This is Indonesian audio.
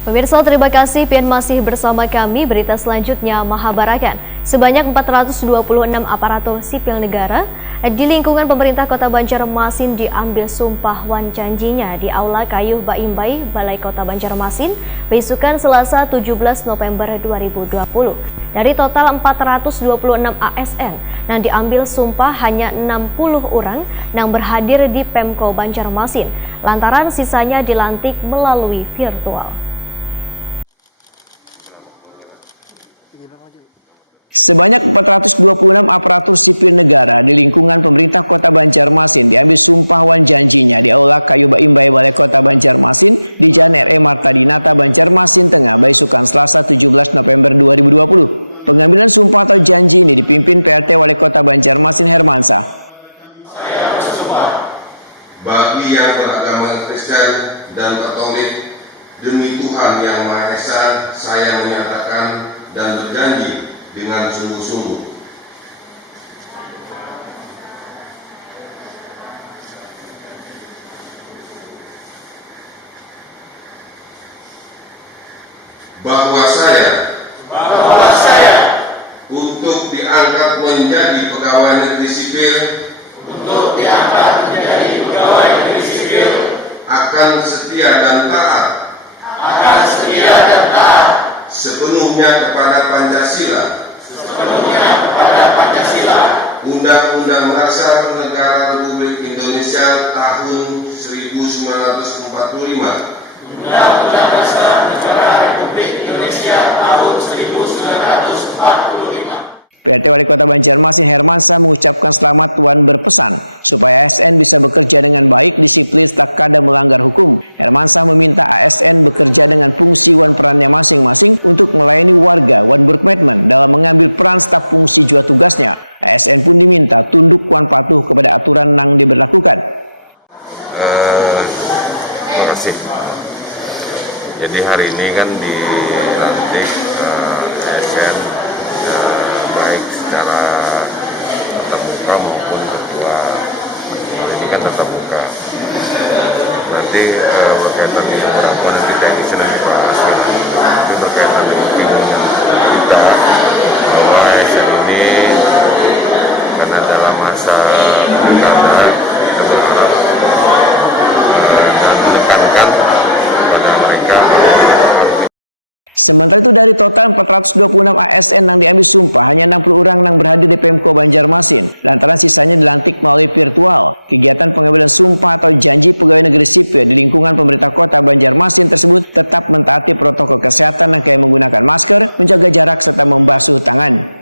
Pemirsa, terima kasih pian masih bersama kami. Berita selanjutnya Mahabarakan. Sebanyak 426 aparatur sipil negara di lingkungan pemerintah Kota Banjarmasin diambil sumpah wan janjinya di Aula Kayuh Baimbai, Balai Kota Banjarmasin, besukan Selasa 17 November 2020. Dari total 426 ASN yang diambil sumpah hanya 60 orang yang berhadir di Pemko Banjarmasin, lantaran sisanya dilantik melalui virtual. Sebanyak 426 aparatur sipil negara di lingkungan pemerintah Kota Banjarmasin diambil sumpah wan janjinya di Aula Kayuh Baimbai, Balai Kota Banjarmasin di Jalan R.E. Marta Dinata, Banjarmasin Tengah, besukan Selasa 17 November 2020. Pengambilan sumpah atau janji ini dipimpin PLT Wali Kota Banjarmasin Hermansyah. Saya bersumpah bagi yang beragama Kristen dan Katolik, demi Tuhan Yang Maha Esa, saya menyatakan dan berjanji dengan sungguh-sungguh bahwa saya untuk diangkat menjadi pegawai negeri sipil akan setia dan taat sepenuhnya kepada Pancasila, Undang-Undang Dasar Negara Republik Indonesia tahun 1945, PLT Wali Kota Banjarmasin Hermansyah mengucapkan selamat Tuan berpesan supaya ASN bisa bekerja dengan baik, disiplin, tak kadang melanggar hukum. Hermansyah meminta ASN bekerja dengan fungsi wan perannya masing-masing untuk melayani warga wan berkomitmen dalam mengambil peran staf fungsi jua tugasnya. ASN pun diminta tunduk wan patuh kepada aturan yang diberlakukan. Terima kasih. Jadi hari ini kan dilantik ASN baik secara tatap muka maupun ketua. Ini kan tatap muka. Nanti berkaitan dengan beberapa nanti teknis dan dibahas. Nanti berkaitan dengan pimpinan kita bahwa ASN ini karena dalam masa pilkada kita berharap dan menekankan kepada mereka. Sementara itu dari total 426 ASN yang diambil sumpah, hanya 60 orang yang berhadir di Pemko Banjarmasin, lantaran sisanya dilantik melalui virtual. Kegiatan pengambilan sumpah atau janji pegawai negeri sipil di lingkungan pemerintah Kota Banjarmasin tersebut tetap mentaati protokol kesehatan yang kayak menggunakan masker, menjaga jarak, serta membasuh tangan.